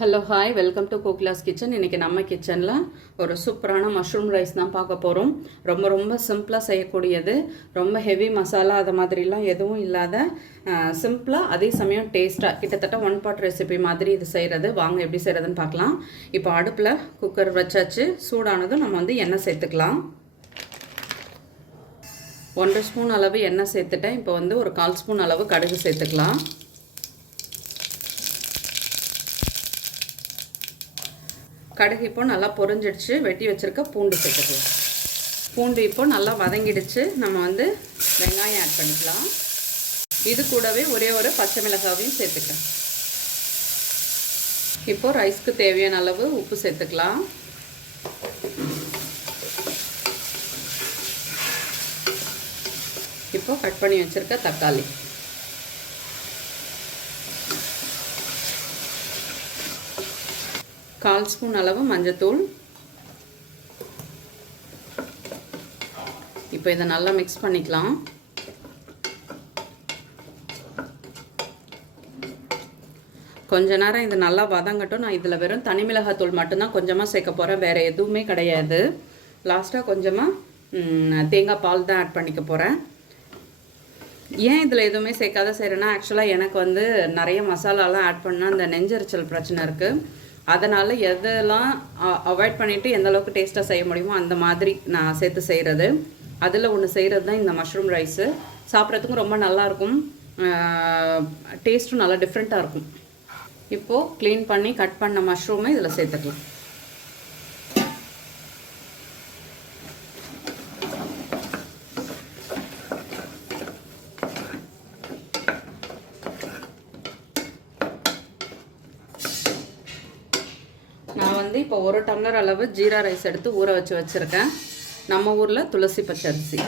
Hello hi welcome to Kokila's kitchen. இன்றைக்கி நம்ம கிச்சனில் ஒரு சூப்பரான மஷ்ரூம் ரைஸ் தான் பார்க்க போகிறோம். ரொம்ப சிம்பிளாக செய்யக்கூடியது. ரொம்ப ஹெவி மசாலா அது மாதிரிலாம் எதுவும் இல்லாத சிம்பிளாக அதே சமயம் டேஸ்ட்டாக கிட்டத்தட்ட ஒன் பாட் ரெசிபி மாதிரி இது செய்கிறது. வாங்க எப்படி செய்கிறதுன்னு பார்க்கலாம். இப்போ அடுப்பில் குக்கர் வச்சாச்சு. சூடானதும் நம்ம எண்ணெய் சேர்த்துக்கலாம். 1 ஸ்பூன் அளவு எண்ணெய் சேர்த்துட்டேன். இப்போ ஒரு 1/4 ஸ்பூன் அளவு கடுகு சேர்த்துக்கலாம். கடுகு இப்போ நல்லா பொரிஞ்சிடுச்சு. வெட்டி வச்சுருக்க பூண்டு சேர்த்துக்கலாம். பூண்டு இப்போ நல்லா வதங்கிடுச்சு. நம்ம வெங்காயம் ஆட் பண்ணிக்கலாம். இது கூடவே ஒரே ஒரு பச்சை மிளகாவையும் சேர்த்துக்கலாம். இப்போ ரைஸ்க்கு தேவையான அளவு உப்பு சேர்த்துக்கலாம். இப்போ கட் பண்ணி வச்சுருக்க தக்காளி, கால் ஸ்பூன் அளவு மஞ்சத்தூள். இப்போ இதை நல்லா மிக்ஸ் பண்ணிக்கலாம். கொஞ்ச நேரம் இது நல்லா வதங்கட்டும். நான் இதில் வெறும் தனி மிளகாத்தூள் மட்டும்தான் கொஞ்சமாக சேர்க்க போகிறேன், வேறு எதுவுமே கிடையாது. லாஸ்ட்டாக கொஞ்சமாக தேங்காய் பால் தான் ஆட் பண்ணிக்க போகிறேன். ஏன் இதில் எதுவுமே சேர்க்காத செய்கிறேன்னா, ஆக்சுவலாக எனக்கு நிறைய மசாலாலாம் ஆட் பண்ணால் அந்த நெஞ்சரிச்சல் பிரச்சனை இருக்குது. அதனால் எதெல்லாம் அவாய்ட் பண்ணிவிட்டு எந்த அளவுக்கு டேஸ்ட்டாக செய்ய முடியுமோ அந்த மாதிரி நான் சேர்த்து செய்கிறது. அதில் ஒன்று செய்கிறது தான் இந்த மஷ்ரூம் ரைஸு. சாப்பிட்றதுக்கும் ரொம்ப நல்லாயிருக்கும், டேஸ்ட்டும் நல்லா டிஃப்ரெண்ட்டாக இருக்கும். இப்போது க்ளீன் பண்ணி கட் பண்ண மஷ்ரூமை இதில் சேர்த்துக்கலாம். நான் இப்போ 1 டம்ளர் அளவு ஜீரா ரைஸ் எடுத்து ஊற வச்சுருக்கேன். நம்ம ஊரில் துளசி பச்சரிசி.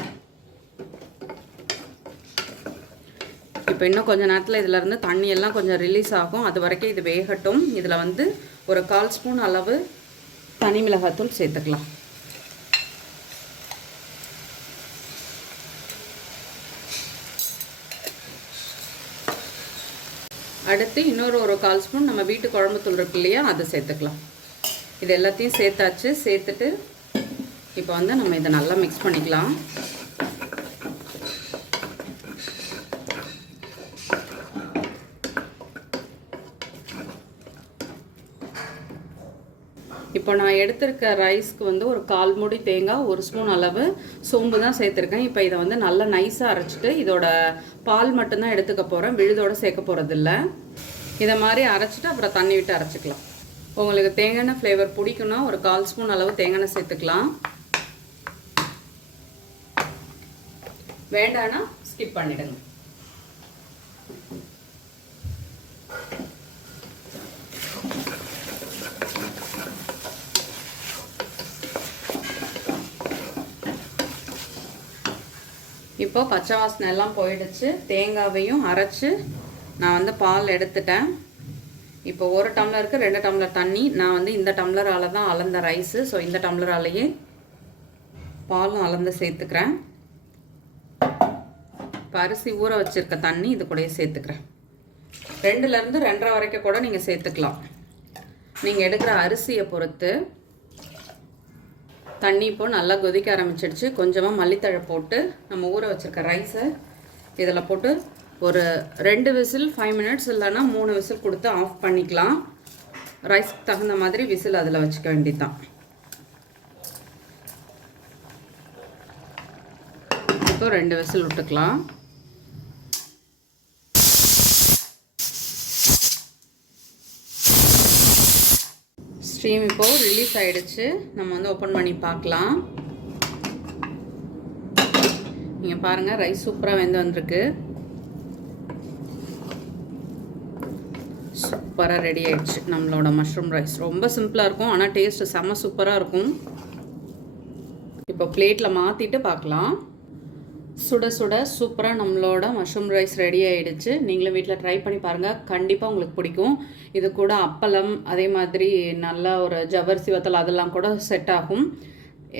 இப்போ இன்னும் கொஞ்சம் நேரத்தில் இதிலேருந்து தண்ணி எல்லாம் கொஞ்சம் ரிலீஸ் ஆகும். அது வரைக்கும் இது வேகட்டும். இதில் ஒரு 1/4 ஸ்பூன் அளவு தனி மிளகாத்தூள் சேர்த்துக்கலாம். அடுத்து இன்னொரு 1/4 ஸ்பூன் நம்ம வீட்டு குழம்புத்தூள் இருக்கு இல்லையா, அதை சேர்த்துக்கலாம். இது எல்லாத்தையும் சேர்த்தாச்சு. சேர்த்துட்டு இப்போ நம்ம இதை நல்லா மிக்ஸ் பண்ணிக்கலாம். இப்போ நான் எடுத்திருக்க ரைஸ்க்கு ஒரு 1/4 மூடி தேங்காய், 1 ஸ்பூன் அளவு சோம்பு தான் சேர்த்துருக்கேன். இப்போ இதை நல்லா நைஸாக அரைச்சிட்டு இதோட பால் மட்டும்தான் எடுத்துக்க போகிறேன், விழுதோடு சேர்க்க போகிறதில்ல. இதை மாதிரி அரைச்சிட்டு அப்புறம் தண்ணி விட்டு அரைச்சிக்கலாம். உங்களுக்கு தேங்காய் ஃப்ளேவர் பிடிக்குன்னா ஒரு 1/4 ஸ்பூன் அளவு தேங்காய் சேர்த்துக்கலாம். வேண்டான்னா ஸ்கிப் பண்ணிடுங்க. இப்போ பச்சை வாசனை எல்லாம் போயிடுச்சு. தேங்காவையும் அரைச்சி நான் பால் எடுத்துட்டேன். இப்போ 1 டம்ளருக்கு 2 டம்ளர் தண்ணி. நான் இந்த டம்ளரால் தான் அளந்த ரைஸு. ஸோ இந்த டம்ளராலேயே பாலும் அளந்து சேர்த்துக்கிறேன். இப்போ அரிசி ஊற வச்சுருக்க தண்ணி இது கூட சேர்த்துக்கிறேன். 2லேருந்து 2.5 வரைக்கும் கூட நீங்கள் சேர்த்துக்கலாம், நீங்கள் எடுக்கிற அரிசியை பொறுத்து. தண்ணி இப்போது நல்லா கொதிக்க ஆரம்பிச்சிடுச்சு. கொஞ்சமாக மல்லித்தழை போட்டு நம்ம ஊற வச்சுருக்க ரைஸை இதில் போட்டு ஒரு 2 விசில் 5 மினிட்ஸ் இல்லைன்னா 3 விசில் கொடுத்து ஆஃப் பண்ணிக்கலாம். ரைஸ்க்கு தகுந்த மாதிரி விசில் அதில் வச்சுக்க வேண்டியதுதான். இப்போ 2 விசில் விட்டுக்கலாம். ஸ்டீம் இப்போது ரிலீஸ் ஆகிடுச்சு. நம்ம ஓப்பன் பண்ணி பார்க்கலாம். நீங்கள் பாருங்கள், ரைஸ் சூப்பராக வெந்து வந்திருக்கு. சூப்பராக ரெடி ஆகிடுச்சு நம்மளோட மஷ்ரூம் ரைஸ். ரொம்ப சிம்பிளாக இருக்கும், ஆனால் டேஸ்ட்டு செம்ம சூப்பராக இருக்கும். இப்போ பிளேட்டில் மாற்றிட்டு பார்க்கலாம். சுட சுட சூப்பராக நம்மளோட மஷ்ரூம் ரைஸ் ரெடி ஆகிடுச்சு. நீங்களும் வீட்டில் ட்ரை பண்ணி பாருங்கள், கண்டிப்பாக உங்களுக்கு பிடிக்கும். இது கூட அப்பளம், அதே மாதிரி நல்லா ஒரு ஜவ்வரிசி வத்தல் அதெல்லாம் கூட செட் ஆகும்.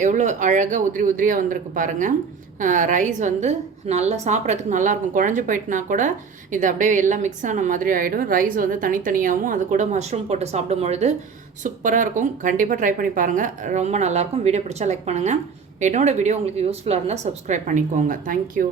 எவ்வளோ அழகாக உதிரியாக வந்திருக்கு பாருங்கள். ரைஸ் வந்து நல்லா சாப்பிட்றதுக்கு நல்லாயிருக்கும். குழஞ்சி போயிட்டுனா கூட இது அப்படியே எல்லாம் மிக்ஸ் ஆன மாதிரி ஆகிடும். ரைஸ் வந்து தனித்தனியாகவும் அது கூட மஷ்ரூம் போட்டு சாப்பிடும் பொழுது சூப்பராக இருக்கும். கண்டிப்பாக ட்ரை பண்ணி பாருங்கள், ரொம்ப நல்லாயிருக்கும். வீடியோ பிடிச்சா லைக் பண்ணுங்கள். என்னோடய வீடியோ உங்களுக்கு யூஸ்ஃபுல்லாக இருந்தால் சப்ஸ்கிரைப் பண்ணிக்கோங்க. தேங்க்யூ.